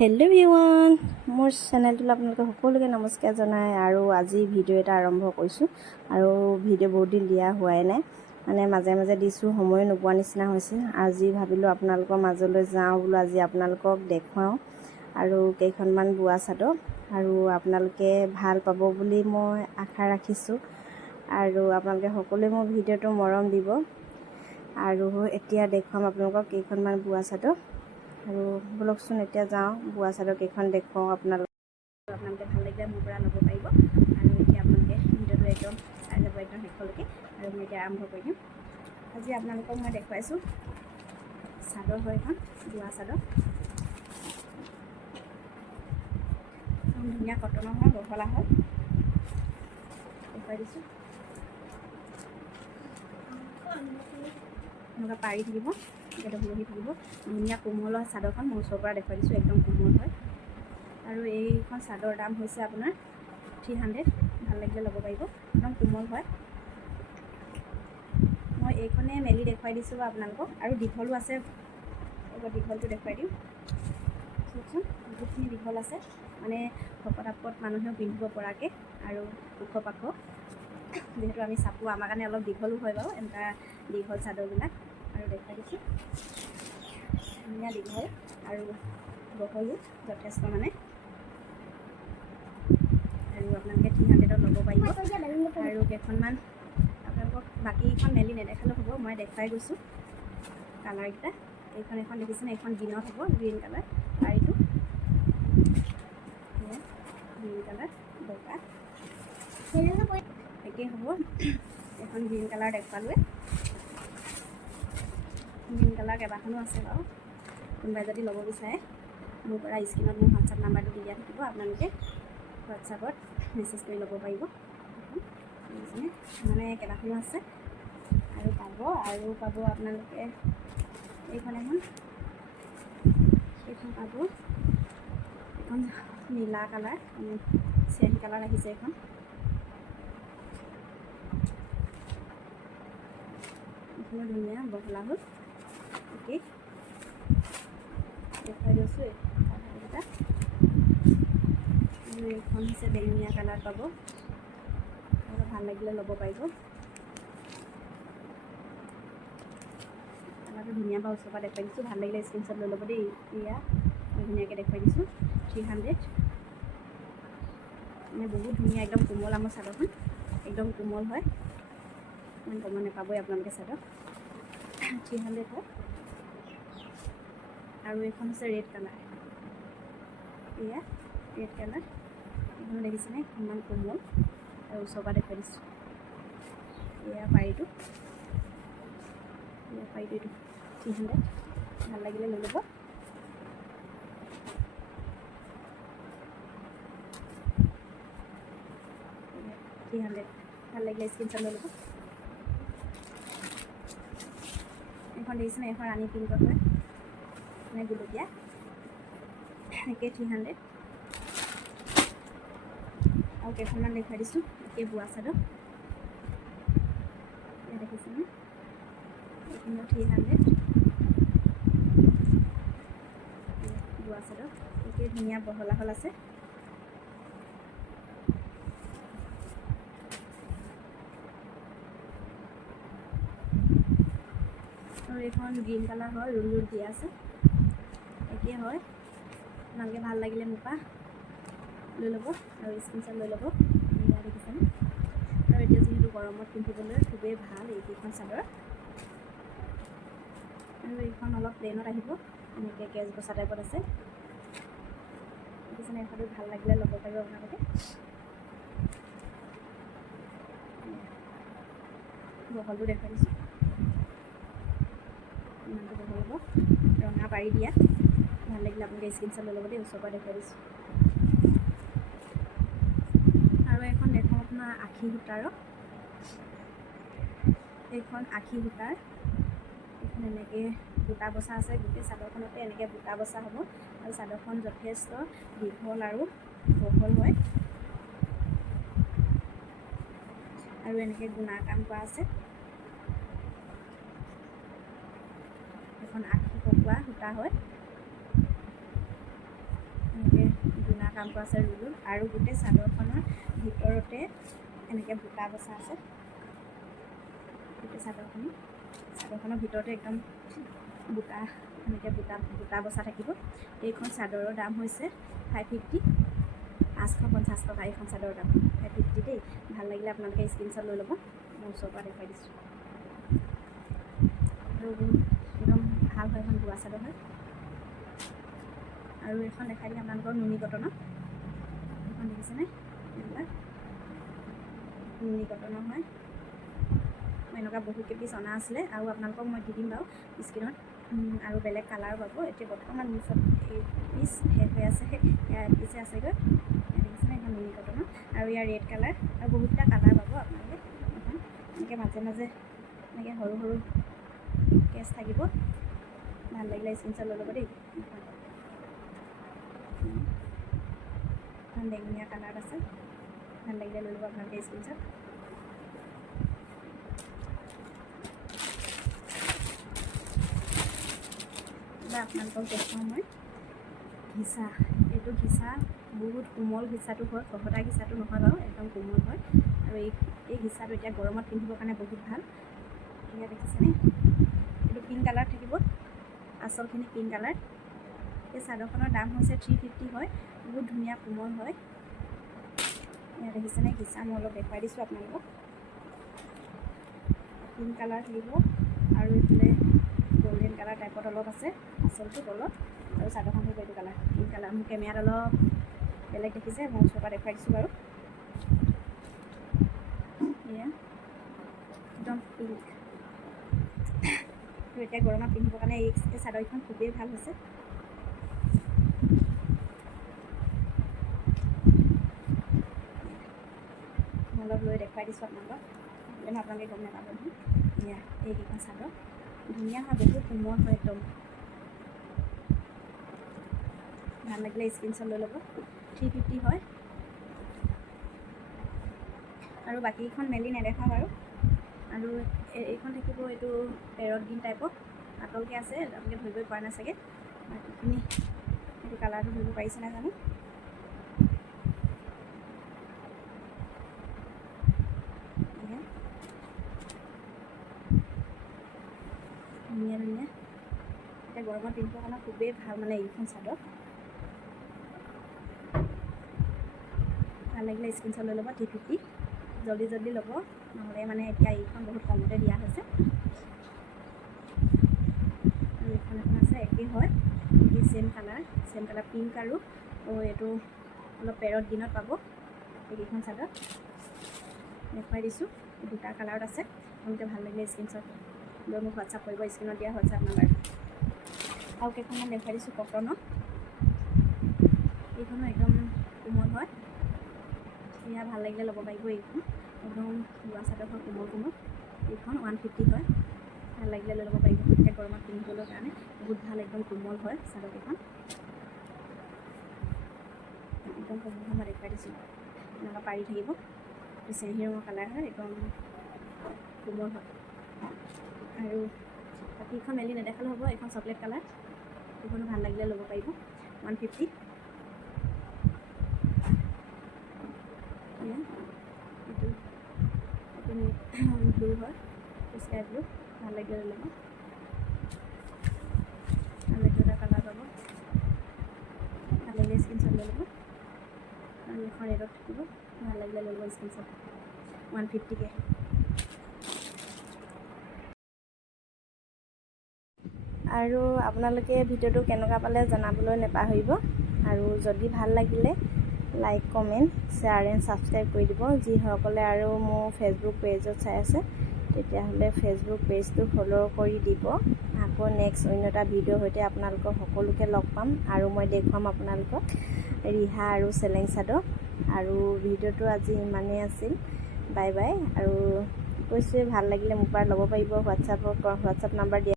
Hello' everyone, মোৰ চেনেলটোলৈ আপোনালোকে সকলোকে নমস্কাৰ জনাই আৰু আজি ভিডিঅ' এটা আৰম্ভ কৰিছোঁ। আৰু ভিডিঅ' বহুত দিন দিয়া হোৱাই নাই, মানে মাজে মাজে দিছোঁ, সময় নোপোৱা নিচিনা হৈছে। আজি ভাবিলোঁ আপোনালোকৰ মাজলৈ যাওঁ বোলো, আজি আপোনালোকক দেখুৱাওঁ আৰু কেইখনমান বোৱা চাদৰ, আৰু আপোনালোকে ভাল পাব বুলি মই আশা ৰাখিছোঁ। আৰু আপোনালোকে সকলোৱে মোৰ ভিডিঅ'টো মৰম দিব। আৰু এতিয়া দেখুৱাম আপোনালোকক কেইখনমান বোৱা চাদৰ। আৰু বলকচোন এতিয়া যাওঁ, বোৱা চাদৰ কেইখন দেখুৱাওঁ আপোনালোকে ভাল লাগিলে মোৰ পৰা ল'ব পাৰিব। আৰু এতিয়া আপোনালোকে ভিডিঅ'টো একদম চাই যাব একদম শেষলৈকে। আৰু মই এতিয়া আৰম্ভ কৰি দিম। আজি আপোনালোকক মই দেখুৱাইছোঁ চাদৰ হয়, এখন বোৱা চাদৰ, একদম ধুনীয়া কটনৰ হয়, বহলা হয়, দেখুৱাই দিছোঁ। এনেকুৱা পাৰি থাকিব, এনেকৈ বহি থাকিব, ধুনীয়া কোমল হয় চাদৰখন। মই ওচৰৰ পৰা দেখুৱাই দিছোঁ, একদম কোমল হয়। আৰু এইখন চাদৰ দাম হৈছে আপোনাৰ 300। ভাল লাগিলে ল'ব পাৰিব, একদম কোমল হয়। মই এইখনে মেলি দেখুৱাই দিছোঁ আপোনালোকক, আৰু দীঘলো আছে। এইবাৰ দীঘলটো দেখুৱাই দিম, চাওকচোন, বহুতখিনি দীঘল আছে, মানে শকত আপত মানুহেও পিন্ধিব পৰাকৈ, আৰু ওখ পাখ, যিহেতু আমি চাপোঁ, আমাৰ কাৰণে অলপ দীঘলো হয় বাৰু এনেকুৱা দীঘল চাদৰবিলাক। আৰু দেখাই দিছোঁ, ধুনীয়া দীঘল আৰু বহলো যথেষ্ট মানে। আৰু আপোনালোকে 300ত ল'ব পাৰিব। আৰু কেইখনমান আপোনালোকক বাকীকেইখন মেলি নেদেখালেও হ'ব, মই দেখুৱাই গৈছোঁ কালাৰকেইটা। এইখন এখন দেখিছেনে, এইখন গ্ৰীণত হ'ব, গ্ৰীণ কালাৰ পাৰিটো, গ্ৰীণ কালাৰ বগা একেই হ'ব। এখন গ্ৰীণ কালাৰ দেখুৱালোৱে, গ্ৰীণ কালাৰ কেইবাখনো আছে বাৰু। কোনোবাই যদি ল'ব বিচাৰে মোৰ পৰা স্ক্ৰীণত মোৰ হোৱাটছআপ নাম্বাৰটো দি দিয়া থাকিব, আপোনালোকে হোৱাটছআপত মেছেজ কৰি ল'ব পাৰিব। মানে কেইবাখনো আছে আৰু পাব আপোনালোকে। এইখন এইখন পাব, এইখন নীলা কালাৰ, চিয়াহী কালাৰ আহিছে এইখন। এইখনো ধুনীয়া বহলা হ'ল, অ'কে দেখুৱাই দিছোঁ কালাৰকেইটা। আৰু এইখন হৈছে বেঙুনীয়া কালাৰ পাব, আৰু ভাল লাগিলে ল'ব পাৰিব। কালাৰটো ধুনীয়া বাৰু, ওচৰৰ পৰা দেখুৱাই দিছোঁ, ভাল লাগিলে স্ক্ৰীনশ্বট লৈ ল'ব দেই। এয়া মই ধুনীয়াকৈ দেখুৱাই দিছোঁ, 300। মানে বহুত ধুনীয়া, একদম কোমল আমাৰ চাদৰখন, একদম কোমল হয়, ইমান কমত নাপাবই আপোনালোকে চাদৰ। 300 হয়। আৰু এইখন হৈছে ৰেড কালাৰ, এয়া ৰেড কালাৰ, এইখনো দেখিছেনে কিমান কোমল, আৰু ওচৰৰ পৰা দেখুৱাই দিছোঁ। এয়া পাৰিটো, এইটো 300। ভাল লাগিলে লৈ ল'ব। ভাল লাগিলে স্ক্ৰীনশ্বট লৈ ল'ব। এইখন দেখিছেনে, এইখন ৰাণী পিংকত হয়, মানে গুলপীয়া, একে 300। আৰু কেইখনমান দেখুৱাই দিছোঁ, একে বোৱা চাদৰ, এয়া দেখিছেনে, এইখিনিও 300 বোৱা চাদৰ, একে ধুনীয়া বহলা হ'ল আছে। আৰু এইখন গ্ৰীণ কালাৰ হয়, ৰুল ৰুল দিয়া আছে, একেই হয়। আপোনালোকে ভাল লাগিলে মোৰ পৰা লৈ ল'ব আৰু স্ক্ৰীনশ্বট লৈ ল'ব। এয়া দেখিছেনে, আৰু এতিয়া যিহেতু গৰমত পিন্ধিবলৈ খুবেই ভাল এইকেইখন চাদৰ। আৰু এইখন অলপ প্লেইনত আহিব, এনেকৈ কেচ বচা টাইপত আছে, দেখিছেনে। এইখনো ভাল লাগিলে ল'ব পাৰিব আপোনালোকে। বহলটো দেখুৱাই দিছোঁ, ইমানটো বহল হ'ব, ৰঙা পাৰি দিয়া। ভাল লাগিলে আপোনালোকে স্ক্ৰীনশ্বট লৈ ল'ব দেই, ওচৰৰ পৰা দেখুৱাই দিছোঁ। আৰু এখন দেখুৱাম আপোনাৰ আশী সূতাৰ, এইখন আশী সূতাৰ, এইখন এনেকৈ বুটা বচা আছে, গোটেই চাদৰখনতে এনেকৈ বুটা বচা হ'ব। আৰু চাদৰখন যথেষ্ট দীঘল আৰু বহল হয়, আৰু এনেকৈ গুণাৰ কাম কৰা আছে। এখন আশী পকোৱা সূতা হয়, কাম কৰা আছে ৰুলুৰ। আৰু গোটেই চাদৰখনৰ ভিতৰতে এনেকৈ বুটা বচা আছে। গোটেই চাদৰখনৰ ভিতৰতে একদম বুটা এনেকৈ বুটা বচা থাকিব। এইখন চাদৰৰ দাম হৈছে 550, 550 টকা। এইখন চাদৰৰ দাম 550 দেই। ভাল লাগিলে আপোনালোকে স্ক্ৰীনশ্বট লৈ ল'ব। মই ওচৰৰ পৰা দেখুৱাই দিছোঁ। আৰু একদম ভাল হয়, এখন বোৱা চাদৰ হয়। আৰু এখন দেখাই দিম আপোনালোকৰ নুনি কটনৰ। এখন দেখিছেনে? এইবিলাক নুনি কটনৰ হয়। মই এনেকুৱা বহুত কেইপিচ অনা আছিলে, আৰু আপোনালোকক মই দি দিম বাৰু স্ক্ৰীনত। আৰু বেলেগ কালাৰ পাব। এতিয়া বৰ্তমান মোৰ ওচৰত এই পিচ শেষ হৈ আছে, ইয়াৰ পিছে আছেগৈ। দেখিছেনে? এখন নুনি কটনৰ। আৰু ইয়াৰ ৰেড কালাৰ, আৰু বহুতটা কালাৰ পাব আপোনালোকে। এখন এনেকৈ মাজে মাজে এনেকৈ সৰু সৰু কেচ থাকিব। ভাল লাগিলে স্ক্ৰীনশ্বট লৈ ল'ব দেই। এখন বেঙুনীয়া কালাৰত আছে। ভাল লাগিলে লৈ ল'ব আপোনালোকে স্ক্ৰীনশ্বট। এবাৰ আপোনালোকক দেখুৱাওঁ মই ঘিচা। এইটো ঘিচা বহুত কোমল ঘিচাটো হয়, খহটা ঘিচাটো নহয় বাৰু, একদম কোমল হয়। আৰু এই ঘিচাটো এতিয়া গৰমত পিন্ধিবৰ কাৰণে বহুত ভাল। এয়া দেখিছেনে? এইটো পিংক কালাৰ থাকিব, আচলখিনি পিংক কালাৰ। এই চাদৰখনৰ দাম হৈছে 350 হয়। বহুত ধুনীয়া কোমল হয়। এয়া দেখিছেনে? ঘিচা মই অলপ দেখুৱাই দিছোঁ আপোনালোকক। পিংক কালাৰ থাকিব, আৰু এইফালে গল্ডেন কালাৰ টাইপত অলপ আছে আচলটো তলত। আৰু চাদৰখন থাকিব এইটো কালাৰ, পিংক কালাৰ। মোৰ কেমেৰাত অলপ বেলেগ দেখিছে, মই ওচৰৰ পৰা দেখুৱাই দিছোঁ বাৰু। এয়া একদম পিংক। তো এতিয়া গৰমত পিন্ধিবৰ কাৰণে এই চাদৰখন খুবেই ভাল হৈছে। মই অলপ লৈ দেখুৱাই দিছোঁ আপোনালোকক, যেন আপোনালোকে গম নাপাব নহয়। এয়া এইকেইখন চাদৰ ধুনীয়া হয়, বহুত কোমল হয় একদম। ভাল লাগিলে স্ক্ৰীনশ্বট লৈ ল'ব। 350 হয়। আৰু বাকীকেইখন মেলি নেদেখাওঁ বাৰু। আৰু এইখন থাকিব, এইটো পেৰট গ্ৰীণ টাইপৰ, পাতলকৈ আছে, আপোনালোকে ধৰিবই পৰা নাই চাগে। বাকীখিনি এইটো কালাৰটো ধৰিব পাৰিছে নাই জানো। ধুনীয়া ধুনীয়া। এতিয়া গৰমত পিন্ধিবৰ কাৰণে খুবেই ভাল, মানে এইখন চাদৰ। ভাল লাগিলে স্ক্ৰীনশ্বট লৈ ল'ব। 350 জল্দি জল্দি ল'ব, নহ'লে মানে এতিয়া এইখন বহুত কমতে দিয়া হৈছে। আৰু এইখন এখন আছে, একেই হয়, একেই ছেম কালাৰ পিংক। আৰু এইটো অলপ পেৰট গ্ৰীণত পাব। এইকেইখন চাদৰ দেখুৱাই দিছোঁ। দুটা কালাৰত আছে। আপোনালোকে ভাল লাগিলে স্ক্ৰীনশ্বট লৈ মোক হোৱাটছআপ কৰিব, স্ক্ৰীনত দিয়া হোৱাটছআপ নাম্বাৰ। আৰু কেইখনমান দেখুৱাই দিছোঁ কটনৰ। এইখনো একদম কোমল হয়। এয়া ভাল লাগিলে ল'ব পাৰিব। এইখন একদম বোৱা চাদৰ হয়, কোমল কোমল। এইখন 150 হয়। ভাল লাগিলে লৈ ল'ব পাৰিব। এতিয়া গৰমত পিন্ধিবলৈ কাৰণে বহুত ভাল, একদম কোমল হয় চাদৰকেইখন। একদম কোমল হয়, মই দেখুৱাই দিছোঁ। এনেকুৱা পাৰি থাকিব। এইটো চেঁহী ৰঙৰ কালাৰ হয়, একদম কোমল হয়। আৰু বাকীখন মেলি নেদেখালেও হ'ব। এইখন চকলেট কালাৰ, এইখনো ভাল লাগিলে ল'ব পাৰিব। 150। এইটো ব্লু হয়, স্কাই ব্লু। ভাল লাগিলে লৈ ল'ব। আৰু এইটো এটা কালাৰ পাব, ভাল লাগিলে স্ক্ৰীনশ্বট লৈ ল'ব। আৰু এখন ৰেডত থাকিব, ভাল লাগিলে লৈ ল'ব স্ক্ৰীনশ্বট। 150কৈ। আৰু আপোনালোকে ভিডিঅ'টো কেনেকুৱা পালে জনাবলৈ নাপাহৰিব। আৰু যদি ভাল লাগিলে like, comment, share and subscribe কৰি দিব। যিসকলে আৰু মোৰ ফেচবুক পেজত চাই আছে, তেতিয়াহ'লে ফেচবুক পেজটো ফ'ল' কৰি দিব। আকৌ নেক্সট অন্য এটা ভিডিঅ'ৰ সৈতে আপোনালোকক সকলোকে লগ পাম। আৰু মই দেখুৱাম আপোনালোকক ৰিহা আৰু চেলেং চাদৰ। আৰু ভিডিঅ'টো আজি ইমানেই আছিল। Bye bye. আৰু কৈছোঁৱে, ভাল লাগিলে মোৰ পৰা ল'ব পাৰিব। হোৱাটছআপ নাম্বাৰ দিয়া